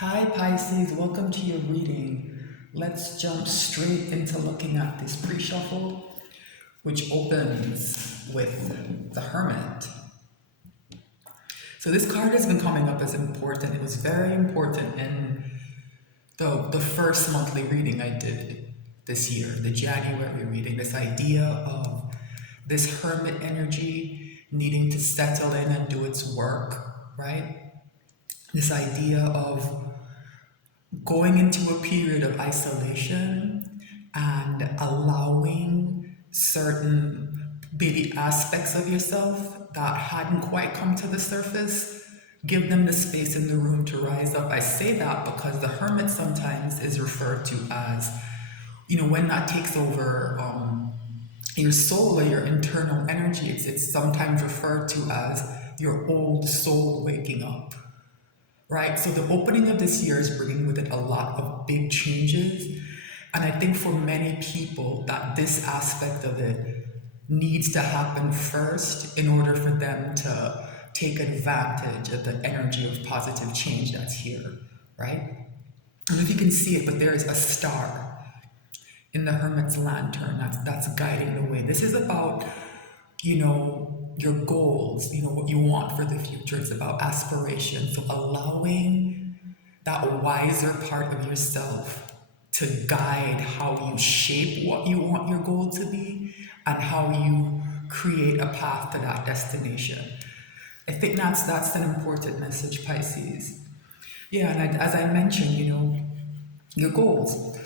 Hi Pisces, welcome to your reading. Let's jump straight into looking at this pre-shuffle, which opens with the Hermit. So this card has been coming up as important. It was very important in the first monthly reading I did this year, the January reading. This idea of this Hermit energy needing to settle in and do its work, right? This idea of going into a period of isolation and allowing certain maybe aspects of yourself that hadn't quite come to the surface, give them the space in the room to rise up. I say that because the hermit sometimes is referred to as, when that takes over your soul or your internal energy, it's sometimes referred to as your old soul waking up, right? So the opening of this year is bringing with it a lot of big changes. And I think for many people that this aspect of it needs to happen first in order for them to take advantage of the energy of positive change that's here, right? I don't know if you can see it, but there is a star in the hermit's lantern that's guiding the way. This is about, your goals, what you want for the future. It's about aspiration. So allowing that wiser part of yourself to guide how you shape what you want your goal to be and how you create a path to that destination. I think that's an important message, Pisces. Yeah, and as I mentioned, your goals.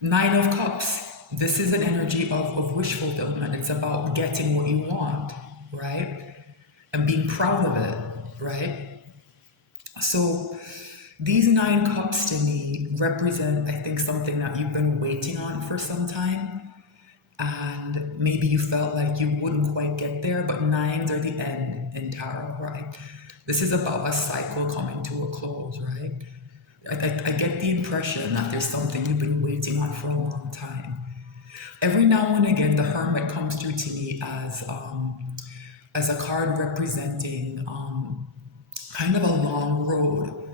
Nine of Cups. This is an energy of wish fulfillment. It's about getting what you want, right? And being proud of it, right? So these 9 cups to me represent, I think, something that you've been waiting on for some time. And maybe you felt like you wouldn't quite get there, but nines are the end in tarot, right? This is about a cycle coming to a close, right? I get the impression that there's something you've been waiting on for a long time. Every now and again, the Hermit comes through to me as a card representing kind of a long road.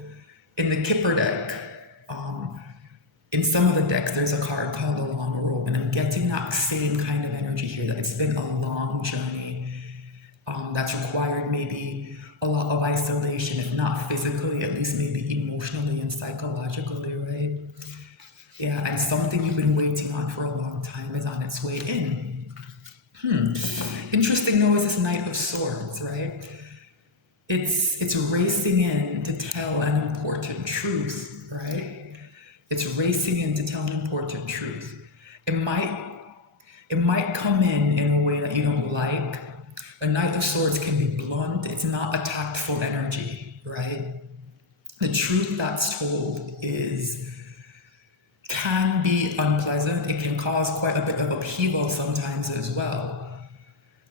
In the Kipper deck, in some of the decks, there's a card called a long road, and I'm getting that same kind of energy here. That it's been a long journey that's required maybe a lot of isolation, if not physically, at least maybe emotionally and psychologically, right? Yeah, and something you've been waiting on for a long time is on its way in. Interesting though is this Knight of Swords, right? It's racing in to tell an important truth, right? It's racing in to tell an important truth. It might come in a way that you don't like. A Knight of Swords can be blunt. It's not a tactful energy, right? The truth that's told can be unpleasant. It can cause quite a bit of upheaval sometimes as well,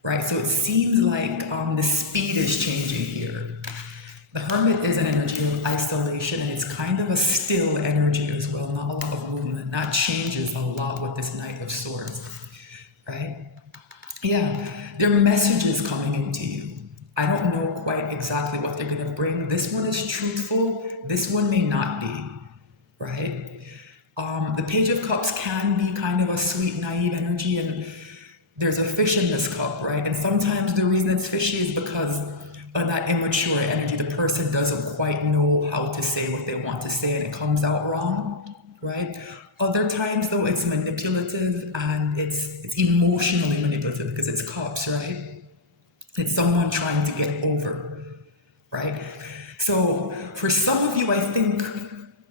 right? So it seems like the speed is changing here. The Hermit is an energy of isolation, and it's kind of a still energy as well, not a lot of movement. That changes a lot with this Knight of Swords, right? Yeah, there are messages coming into you. I don't know quite exactly what they're going to bring. This one is truthful. This one may not be, right? The Page of Cups can be kind of a sweet, naive energy, and there's a fish in this cup, right? And sometimes the reason it's fishy is because of that immature energy. The person doesn't quite know how to say what they want to say, and it comes out wrong, right? Other times, though, it's manipulative, and it's emotionally manipulative because it's cups, right? It's someone trying to get over, right? So for some of you, I think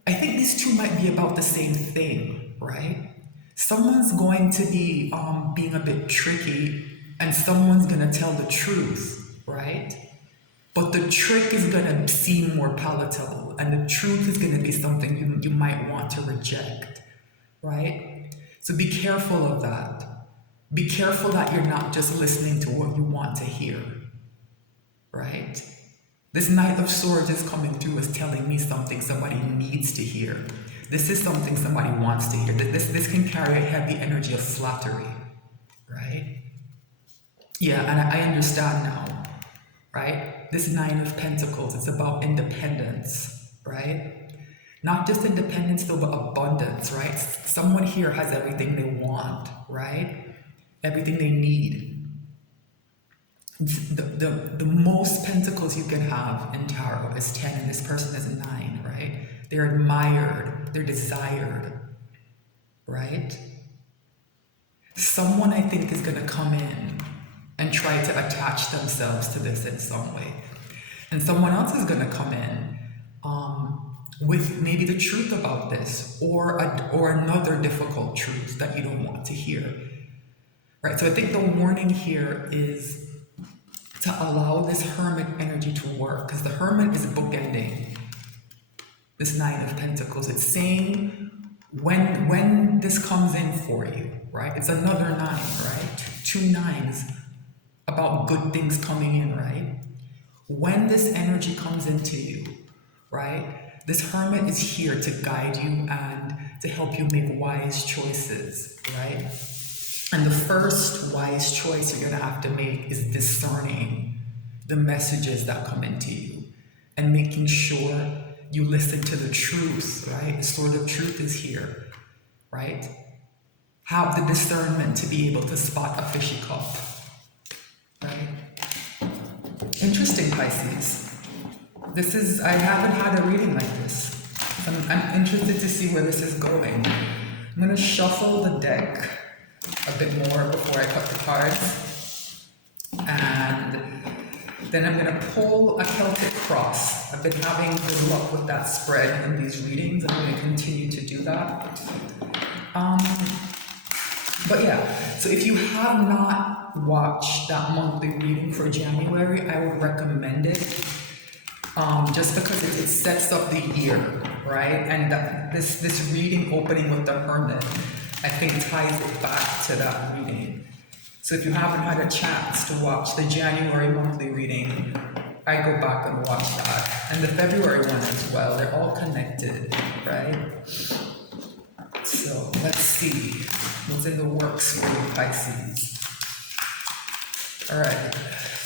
these two might be about the same thing, right? Someone's going to be being a bit tricky, and someone's going to tell the truth, right? But the trick is going to seem more palatable, and the truth is going to be something you might want to reject, right? So be careful of that. Be careful that you're not just listening to what you want to hear, right? This Knight of Swords is coming through as telling me something somebody needs to hear. This is something somebody wants to hear. This can carry a heavy energy of flattery, right? Yeah, and I understand now, right? This Nine of Pentacles, it's about independence, right? Not just independence though, but abundance, right? Someone here has everything they want, right? Everything they need. The most pentacles you can have in tarot is 10, and this person is 9, right? They're admired, they're desired, right? Someone I think is going to come in and try to attach themselves to this in some way. And someone else is going to come in with maybe the truth about this, or another difficult truth that you don't want to hear, right? So I think the warning here is to allow this Hermit energy to work, because the Hermit is bookending this 9 of Pentacles. It's saying when this comes in for you, right? It's another 9, right? 2 9s about good things coming in, right? When this energy comes into you, right? This Hermit is here to guide you and to help you make wise choices, right? And the first wise choice you're going to have to make is discerning the messages that come into you and making sure you listen to the truth, right? The sword of truth is here, right? Have the discernment to be able to spot a fishy cup, right? Interesting, Pisces. I haven't had a reading like this. I'm interested to see where this is going. I'm going to shuffle the deck a bit more before I cut the cards. And then I'm going to pull a Celtic cross. I've been having good luck with that spread in these readings. I'm going to continue to do that. But yeah, so if you have not watched that monthly reading for January, I would recommend it. Just because it sets up the year, right? And this reading opening with the Hermit, I think ties it back to that reading. So if you haven't had a chance to watch the January monthly reading, I go back and watch that. And the February one as well. They're all connected, right? So let's see what's in the works for you, Pisces. All right,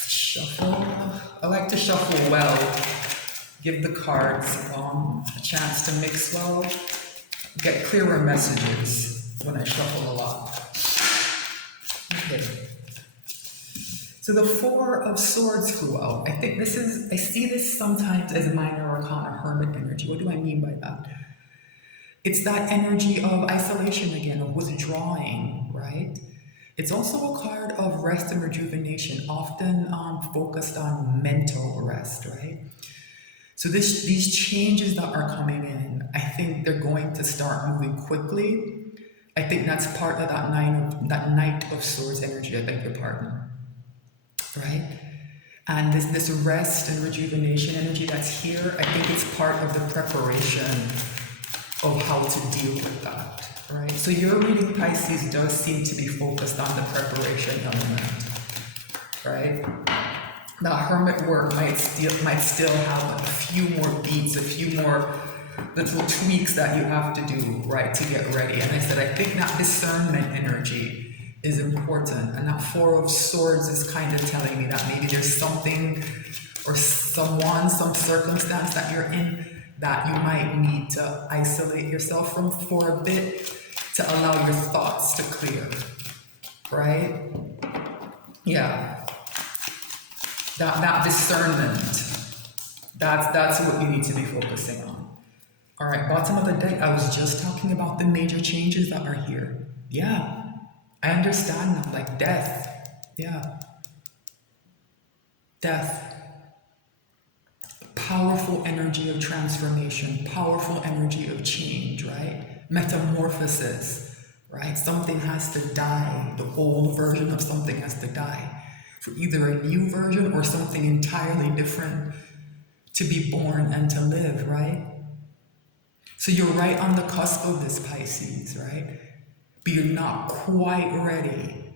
shuffle. I like to shuffle well. Give the cards a chance to mix well. Get clearer messages when I shuffle a lot. Okay. So the 4 of Swords flew out. I see this sometimes as minor arcana Hermit energy. What do I mean by that? It's that energy of isolation again, of withdrawing, right? It's also a card of rest and rejuvenation, often focused on mental rest, right? So these changes that are coming in, I think they're going to start moving quickly. I think that's part of that Knight of Swords energy, I beg your pardon, right? And this rest and rejuvenation energy that's here, I think it's part of the preparation of how to deal with that, right? So your reading, Pisces, does seem to be focused on the preparation element, right? That Hermit work might still have a few more beats, a few more little tweaks that you have to do, right, to get ready. And I said, I think that discernment energy is important. And that 4 of Swords is kind of telling me that maybe there's something or someone, some circumstance that you're in that you might need to isolate yourself from for a bit to allow your thoughts to clear, right? Yeah. That discernment, that's what you need to be focusing on. All right, bottom of the deck, I was just talking about the major changes that are here. Yeah, I understand that, like death. Yeah. Death. Powerful energy of transformation, powerful energy of change, right? Metamorphosis, right? Something has to die. The old version of something has to die for either a new version or something entirely different to be born and to live, right? So you're right on the cusp of this, Pisces, right? But you're not quite ready,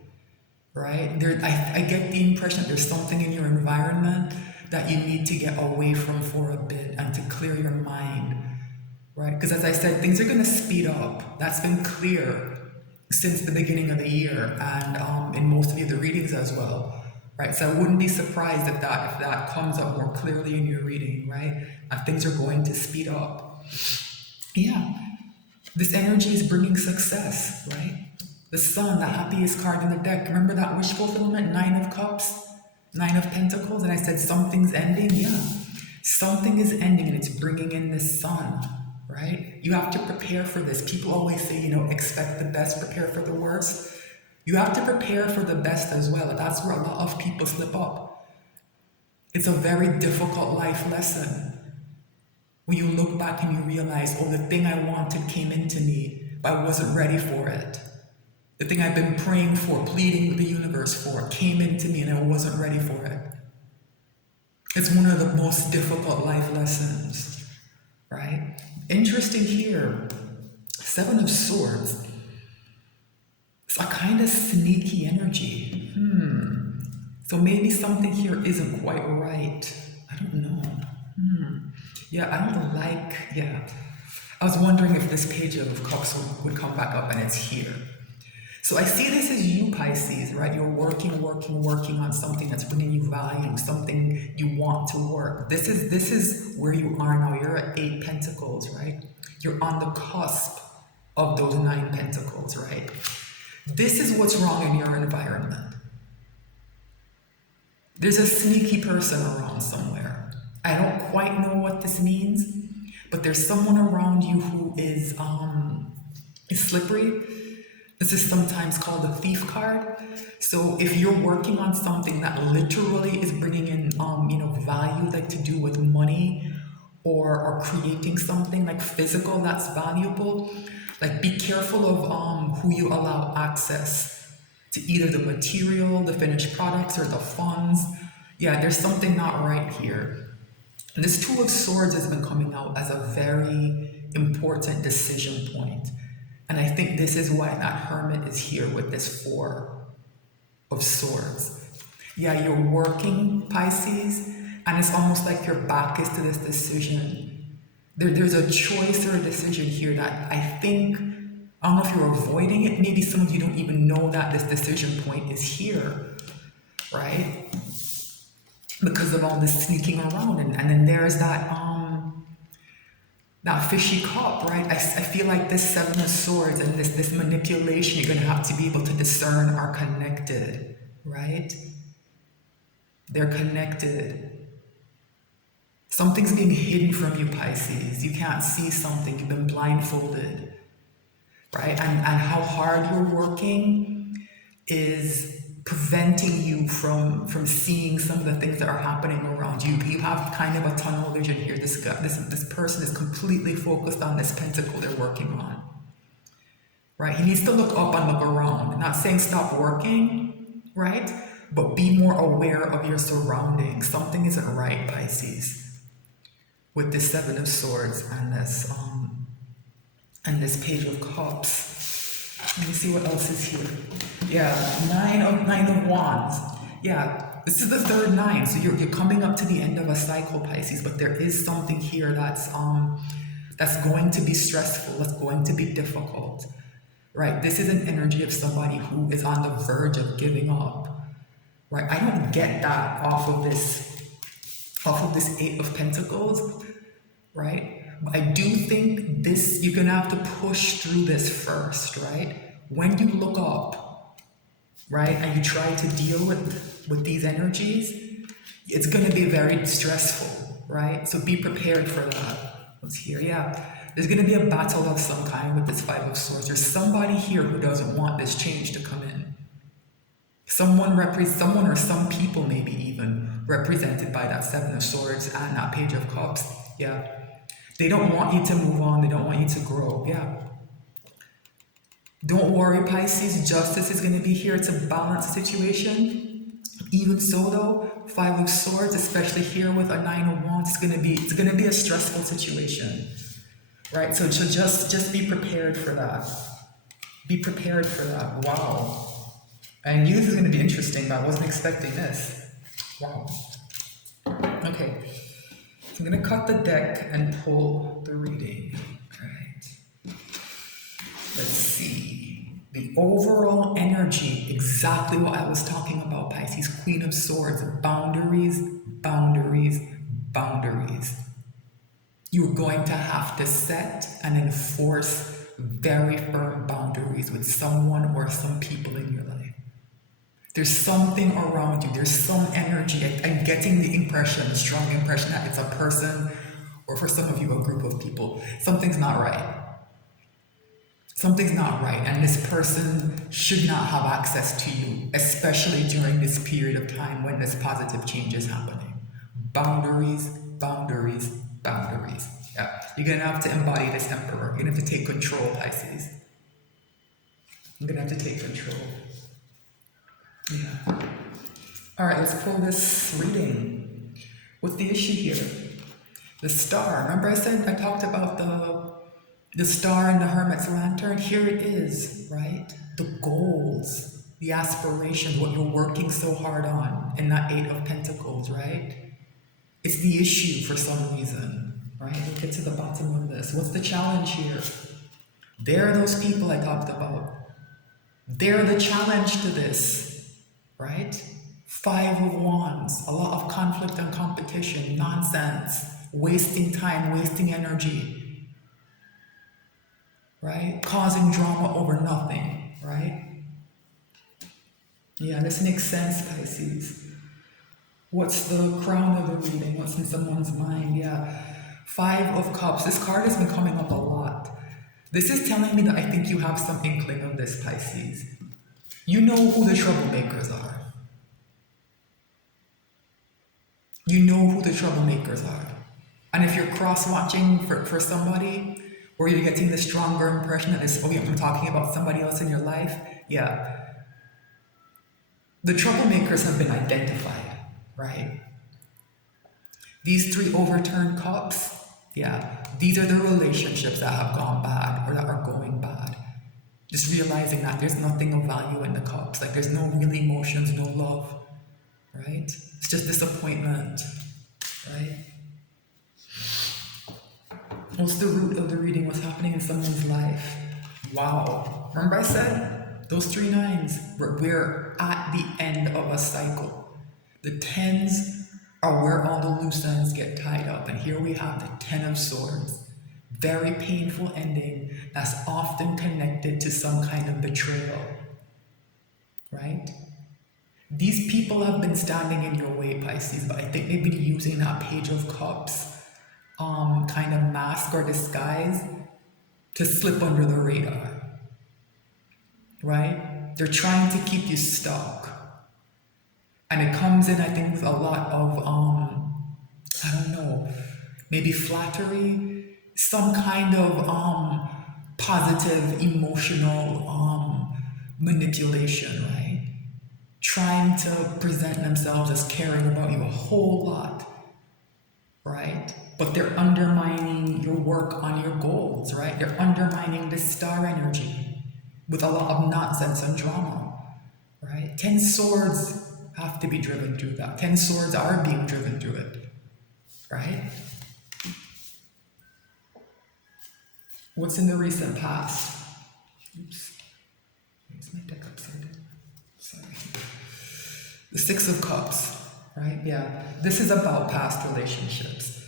right? I get the impression that there's something in your environment that you need to get away from for a bit and to clear your mind, right? Because as I said, things are going to speed up. That's been clear since the beginning of the year and in most of the other readings as well, right? So I wouldn't be surprised if that comes up more clearly in your reading, right? And things are going to speed up. Yeah, this energy is bringing success, right? The sun, the happiest card in the deck. Remember that wish fulfillment? Nine of Cups, Nine of Pentacles, and I said something's ending. Yeah, something is ending, and it's bringing in the sun, right? You have to prepare for this. People always say, expect the best, prepare for the worst. You have to prepare for the best as well. That's where a lot of people slip up. It's a very difficult life lesson when you look back and you realize, oh, the thing I wanted came into me, but I wasn't ready for it. The thing I've been praying for, pleading with the universe for, came into me and I wasn't ready for it. It's one of the most difficult life lessons, right? Interesting here, Seven of Swords. It's a kind of sneaky energy. So maybe something here isn't quite right. I don't know. Yeah, I don't like, yeah. I was wondering if this page of Cups would come back up, and it's here. So I see this as you, Pisces, right? You're working on something that's bringing you value, something you want to work. This is where you are now. You're at 8 Pentacles, right? You're on the cusp of those 9 Pentacles, right? This is what's wrong in your environment. There's a sneaky person around somewhere. I don't quite know what this means, but there's someone around you who is slippery. This is sometimes called a thief card. So if you're working on something that literally is bringing in, value, like to do with money, or creating something like physical that's valuable, like be careful of who you allow access to either the material, the finished products, or the funds. Yeah, there's something not right here. And this Two of Swords has been coming out as a very important decision point. And I think this is why that Hermit is here with this Four of Swords. Yeah, you're working, Pisces, and it's almost like your back is to this decision. There's a choice or a decision here that I think, I don't know if you're avoiding it, maybe some of you don't even know that this decision point is here, right? Because of all this sneaking around, and then there's that fishy cup, right? I feel like this Seven of Swords and this manipulation you're gonna have to be able to discern are connected, right? They're connected. Something's being hidden from you, Pisces. You can't see something, you've been blindfolded, right? And how hard you're working is preventing you from seeing some of the things that are happening around you. You have kind of a tunnel vision here. This person is completely focused on this pentacle they're working on, right? He needs to look up and look around. I'm not saying stop working, right? But be more aware of your surroundings. Something isn't right, Pisces, with this Seven of Swords and this Page of Cups. Let me see what else is here. Yeah, Nine of Wands. Yeah, this is the third 9, so you're coming up to the end of a cycle, Pisces. But there is something here that's going to be stressful. That's going to be difficult, right? This is an energy of somebody who is on the verge of giving up, right? I don't get that off of this 8 of Pentacles, right? But I do think this, you're gonna have to push through this first, right? When you look up, right, and you try to deal with these energies, it's gonna be very stressful, right? So be prepared for that. What's here? Yeah, there's gonna be a battle of some kind with this Five of Swords. There's somebody here who doesn't want this change to come in. Someone or some people maybe even represented by that Seven of Swords and that Page of Cups. Yeah. They don't want you to move on. They don't want you to grow. Yeah. Don't worry, Pisces. Justice is going to be here to balance the situation. Even so, though, Five of Swords, especially here with a Nine of Wands, it's going to be a stressful situation, right? So just be prepared for that. Be prepared for that. Wow. I knew this was going to be interesting, but I wasn't expecting this. Wow. Okay. I'm going to cut the deck and pull the reading. All right. Let's see. The overall energy, exactly what I was talking about, Pisces. Queen of Swords. Boundaries, boundaries, boundaries. You're going to have to set and enforce very firm boundaries with someone or some people in your life. There's something around you, there's some energy. I'm getting the impression, the strong impression that it's a person, or for some of you, a group of people. Something's not right. Something's not right, and this person should not have access to you, especially during this period of time when this positive change is happening. Boundaries, boundaries, boundaries. Yeah, you're gonna have to embody this emperor. You're gonna have to take control, Pisces. You're gonna have to take control. Yeah. All right, let's pull this reading. What's the issue here? The star. Remember I talked about the star in the hermit's lantern? Here it is, right? The goals, the aspirations, what you're working so hard on in that Eight of Pentacles, right? It's the issue for some reason, right? We'll get to the bottom of this. What's the challenge here? They're those people I talked about. They're the challenge to this, right? Five of Wands, a lot of conflict and competition, nonsense, wasting time, wasting energy, right? Causing drama over nothing, right? Yeah, this makes sense, Pisces. What's the crown of the reading? What's in someone's mind? Yeah, Five of Cups. This card has been coming up a lot. This is telling me that I think you have some inkling of this, Pisces. You know who the troublemakers are. You know who the troublemakers are. And if you're cross-watching for somebody, or you're getting the stronger impression that this, I'm talking about somebody else in your life, yeah. The troublemakers have been identified, right? These three overturned cups, yeah, these are the relationships that have gone bad or that are going bad. Just realizing that there's nothing of value in the cups, like there's no real emotions, no love, right? It's just disappointment, right? What's the root of the reading? What's happening in someone's life? Wow. Remember I said, those three nines, we're at the end of a cycle. The tens are where all the loose ends get tied up. And here we have the Ten of Swords. Very painful ending that's often connected to some kind of betrayal, right? These people have been standing in your way, Pisces, but I think they've been using that Page of Cups kind of mask or disguise to slip under the radar, right? They're trying to keep you stuck. And it comes in, I think, with a lot of, I don't know, maybe flattery, some kind of positive emotional manipulation, right? Trying to present themselves as caring about you a whole lot, right? But they're undermining your work on your goals, right? They're undermining the star energy with a lot of nonsense and drama, right? 10 swords have to be driven through that. 10 swords are being driven through it, right? What's in the recent past? Oops. Where's my deck upside down? Sorry. The Six of Cups, right? Yeah. This is about past relationships.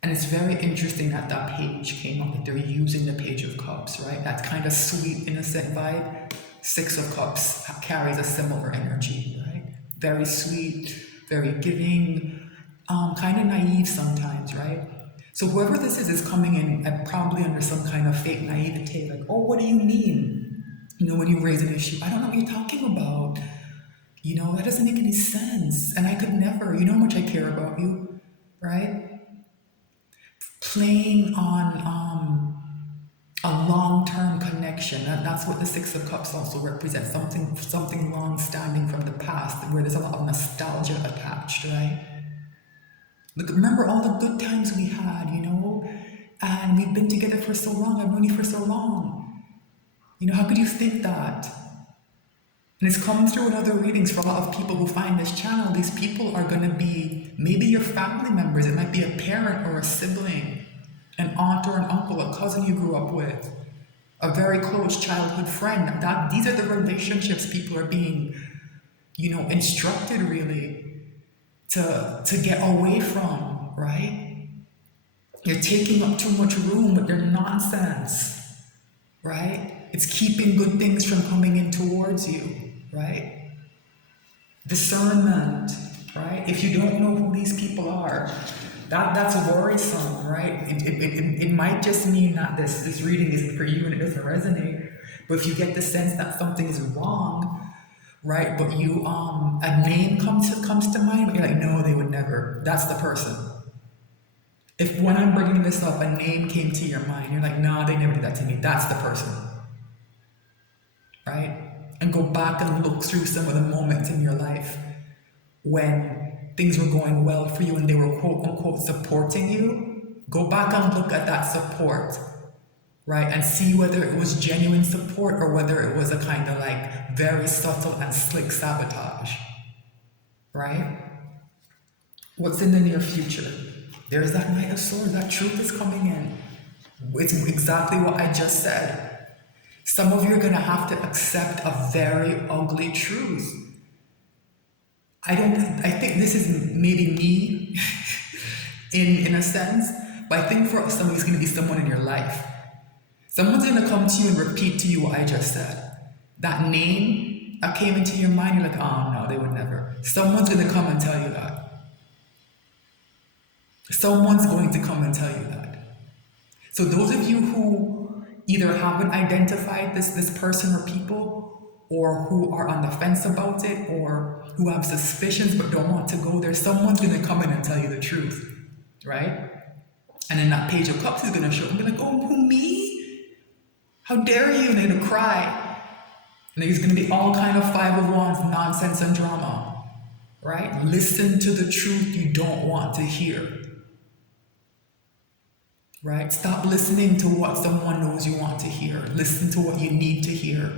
And it's very interesting that that page came up, that they're using the Page of Cups, right? That kind of sweet, innocent vibe. Six of Cups carries a similar energy, right? Very sweet, very giving, kind of naive sometimes, right? So whoever this is coming in probably under some kind of fake naivete, like, oh, what do you mean? You know, when you raise an issue, I don't know what you're talking about. You know, that doesn't make any sense. And I could never, you know how much I care about you, right? Playing on a long-term connection. That's what the Six of Cups also represents. Something long-standing from the past where there's a lot of nostalgia attached, right? Look, remember all the good times we had, you know? And we've been together for so long. I've known you for so long. You know, how could you think that? And it's come through in other readings for a lot of people who find this channel. These people are going to be maybe your family members. It might be a parent or a sibling, an aunt or an uncle, a cousin you grew up with, a very close childhood friend. These are the relationships people are being, you know, instructed really to get away from, right? You're taking up too much room with your nonsense, right? It's keeping good things from coming in towards you, right? Discernment, right? If you don't know who these people are, that's worrisome, right? It might just mean that this reading isn't for you and it doesn't resonate. But if you get the sense that something is wrong, right? But you a name comes to mind, but you're like, no, they would never. That's the person. If when I'm bringing this up, a name came to your mind, you're like, nah, they never did that to me. That's the person, right? And go back and look through some of the moments in your life when things were going well for you and they were quote unquote supporting you. Go back and look at that support, right? And see whether it was genuine support or whether it was a kind of like very subtle and slick sabotage, right? What's in the near future? There's that Knight of Swords, that truth is coming in. It's exactly what I just said. Some of you are gonna have to accept a very ugly truth. I think this is maybe me in a sense, but I think for some, it's gonna be someone in your life. Someone's gonna come to you and repeat to you what I just said. That name that came into your mind, you're like, oh no, they would never. Someone's gonna come and tell you that. Someone's going to come and tell you that. So those of you who either haven't identified this person or people, or who are on the fence about it, or who have suspicions but don't want to go there, someone's going to come in and tell you the truth, right? And then that Page of Cups is going to show up and be like, oh, who, me? How dare you? And they're going to cry. And there's going to be all kind of Five of Wands nonsense and drama, right? Listen to the truth you don't want to hear. Right? Stop listening to what someone knows you want to hear. Listen to what you need to hear.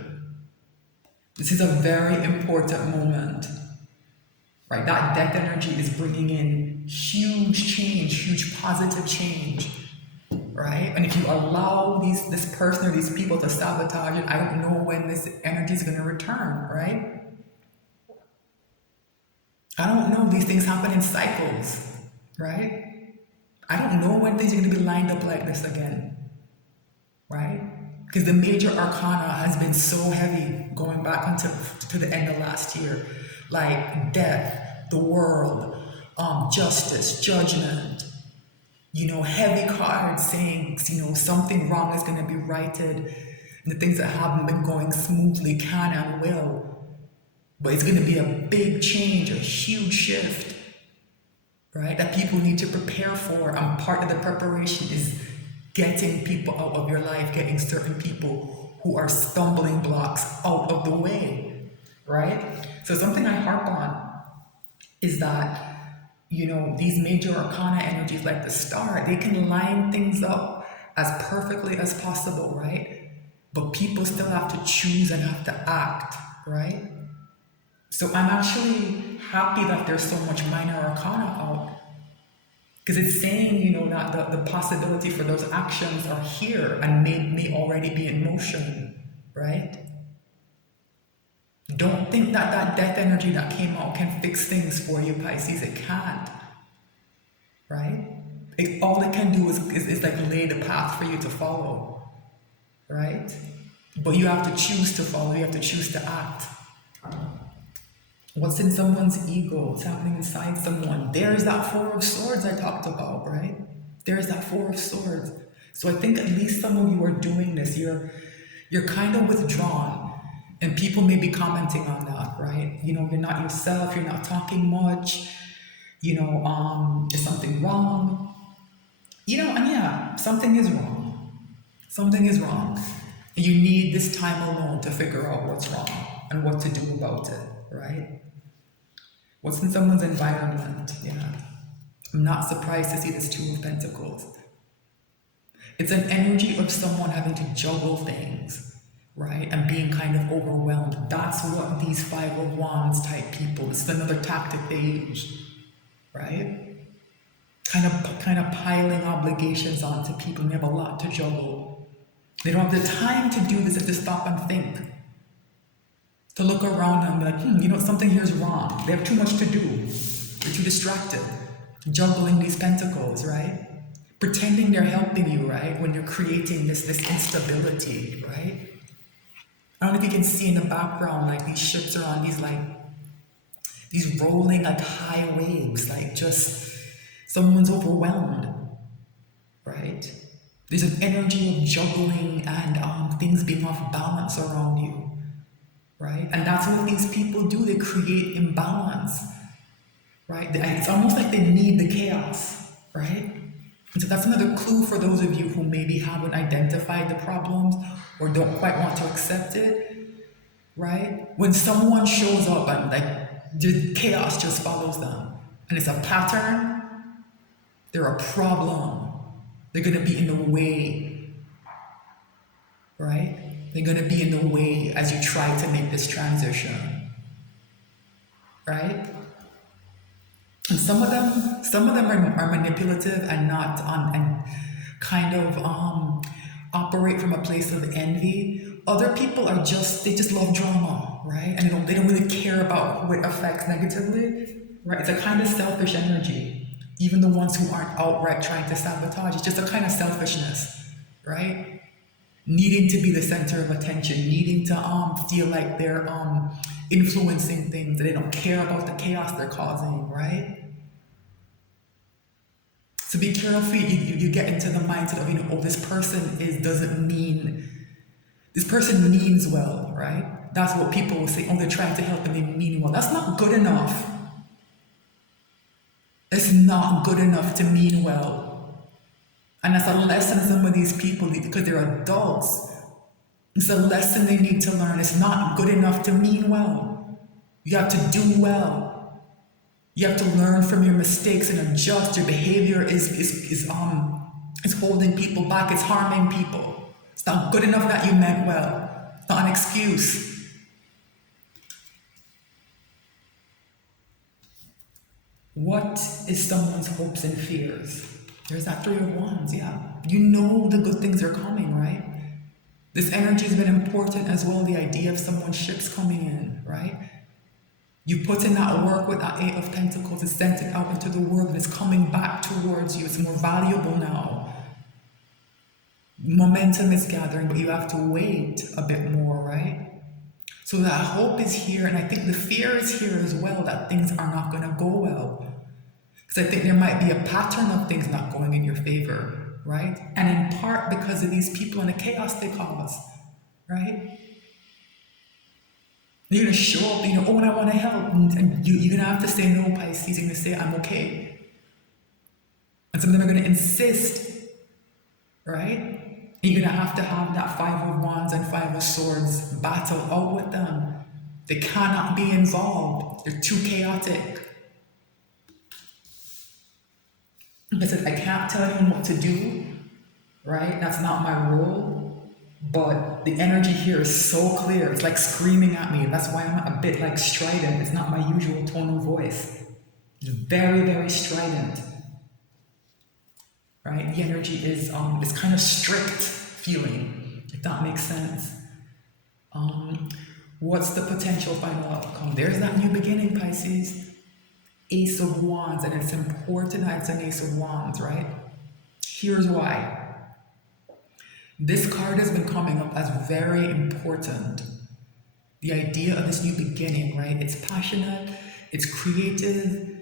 This is a very important moment. Right? That death energy is bringing in huge change, huge positive change. Right? And if you allow this person or these people to sabotage it, I don't know when this energy is going to return, right? I don't know. These things happen in cycles, right? I don't know when things are going to be lined up like this again, right? Because the major arcana has been so heavy going back to the end of last year. Like death, the world, justice, judgment, heavy cards saying, something wrong is going to be righted. And the things that haven't been going smoothly can and will. But it's going to be a big change, a huge shift. Right? That people need to prepare for, and part of the preparation is getting people out of your life, getting certain people who are stumbling blocks out of the way, right? So something I harp on is that, these major arcana energies like the Star, they can line things up as perfectly as possible, right? But people still have to choose and have to act, right? So I'm actually happy that there's so much minor arcana out. Because it's saying, that the possibility for those actions are here and may already be in motion, right? Don't think that death energy that came out can fix things for you, Pisces. It can't, right? All it can do is like lay the path for you to follow, right? But you have to choose to follow, you have to choose to act. What's in someone's ego? What's happening inside someone? There's that Four of Swords I talked about, right? There's that Four of Swords. So I think at least some of you are doing this. You're kind of withdrawn, and people may be commenting on that, right? You're not yourself. You're not talking much. Is something wrong? And yeah, something is wrong. Something is wrong. And you need this time alone to figure out what's wrong and what to do about it, right? What's in someone's environment? Yeah. I'm not surprised to see this Two of Pentacles. It's an energy of someone having to juggle things, right? And being kind of overwhelmed. That's what these Five of Wands type people, this is another tactic they use, right? Kind of piling obligations onto people, and they have a lot to juggle. They don't have the time to do this and to stop and think. To look around and be like, something here is wrong. They have too much to do. They're too distracted. Juggling these pentacles, right? pretending they're helping you, right? When you're creating this instability, right? I don't know if you can see in the background, like these ships are on these rolling like high waves, like just someone's overwhelmed, right? There's an energy of juggling and things being off balance around you, right? And that's what these people do. They create imbalance, right? It's almost like they need the chaos, right? And so that's another clue for those of you who maybe haven't identified the problems or don't quite want to accept it, right? When someone shows up and like the chaos just follows them and it's a pattern, they're a problem. They're gonna be in the way, right? They're gonna be in the way as you try to make this transition, right? And some of them are manipulative and not and kind of operate from a place of envy. Other people are they just love drama, right? And they don't really care about who it affects negatively, right? It's a kind of selfish energy. Even the ones who aren't outright trying to sabotage, it's just a kind of selfishness, right? Needing to be the center of attention, needing to feel like they're influencing things, that they don't care about the chaos they're causing, right? So be careful. You get into the mindset of oh, this person means well, right? That's what people will say. Oh, they're trying to help and they mean well. That's not good enough. It's not good enough to mean well. And that's a lesson some of these people need, because they're adults. It's a lesson they need to learn. It's not good enough to mean well. You have to do well. You have to learn from your mistakes and adjust. Your behavior is holding people back. It's harming people. It's not good enough that you meant well. It's not an excuse. What is someone's hopes and fears? There's that Three of Wands, yeah. You know the good things are coming, right? This energy has been important as well, the idea of someone's ships coming in, right? You put in that work with that Eight of Pentacles, it's sent it out into the world and it's coming back towards you. It's more valuable now. Momentum is gathering, but you have to wait a bit more, right? So that hope is here, and I think the fear is here as well, that things are not going to go well. Because I think there might be a pattern of things not going in your favor, right? And in part because of these people and the chaos they cause, right? You're going to show up, oh, and I want to help. And you're going to have to say no, Pisces. You're going to say, I'm okay. And some of them are going to insist, right? You're going to have that Five of Wands and Five of Swords battle out with them. They cannot be involved. They're too chaotic. I said, I can't tell you what to do, right? That's not my role. But the energy here is so clear. It's like screaming at me. That's why I'm a bit like strident. It's not my usual tone of voice. It's very, very strident. Right? The energy is this kind of strict feeling, if that makes sense. What's the potential final outcome? There's that new beginning, Pisces. Ace of Wands, and it's important that it's an Ace of Wands, right? Here's why. This card has been coming up as very important. The idea of this new beginning, right? It's passionate, it's creative,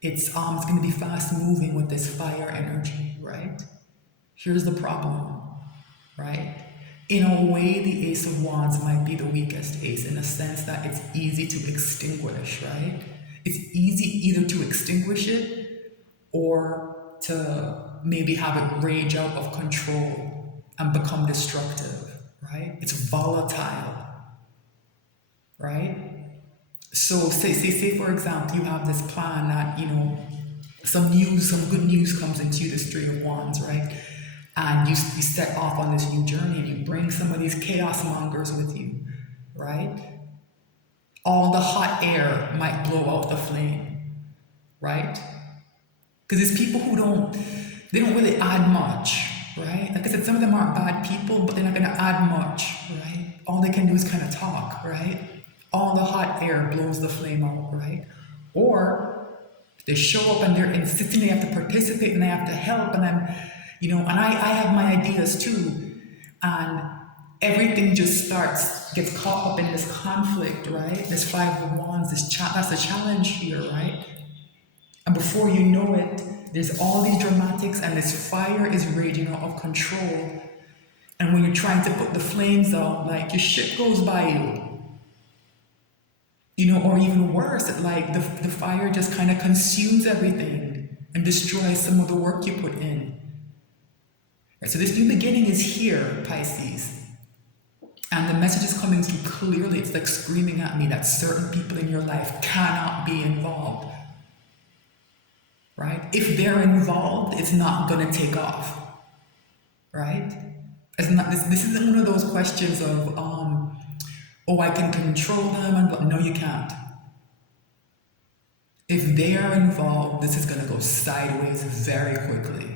it's going to be fast moving with this fire energy, right? Here's the problem, right? In a way, the Ace of Wands might be the weakest ace in the sense that it's easy to extinguish, right? It's easy either to extinguish it or to maybe have it rage out of control and become destructive, right? It's volatile, right? So say for example, you have this plan that, some good news comes into you, this Three of Wands, right? And you set off on this new journey and you bring some of these chaos mongers with you, right? All the hot air might blow out the flame, right? Because there's people who don't really add much, right? Like I said, some of them aren't bad people, but they're not going to add much, right? All they can do is kind of talk, right? All the hot air blows the flame out, right? Or They show up and they're insisting they have to participate and they have to help. And I have my ideas too. And everything just gets caught up in this conflict, right? This Five of Wands, that's the challenge here, right? And before you know it, there's all these dramatics and this fire is raging out of control. And when you're trying to put the flames out, like your shit goes by or even worse, like the fire just kind of consumes everything and destroys some of the work you put in. Right, so this new beginning is here, Pisces. And the message is coming through clearly. It's like screaming at me that certain people in your life cannot be involved. Right? If they're involved, it's not going to take off. Right? This isn't one of those questions of, I can control them, but no, you can't. If they are involved, this is going to go sideways very quickly.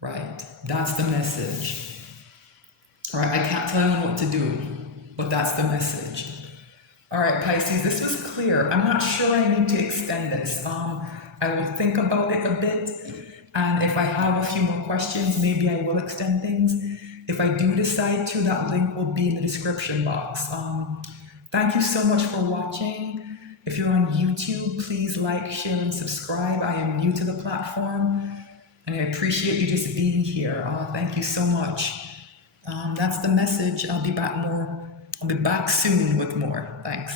Right? That's the message. All right, I can't tell anyone what to do, but that's the message. All right, Pisces, this was clear. I'm not sure I need to extend this. I will think about it a bit, and if I have a few more questions, maybe I will extend things. If I do decide to, that link will be in the description box. Thank you so much for watching. If you're on YouTube, please like, share, and subscribe. I am new to the platform, and I appreciate you just being here. Thank you so much. That's the message. I'll be back soon with more. Thanks.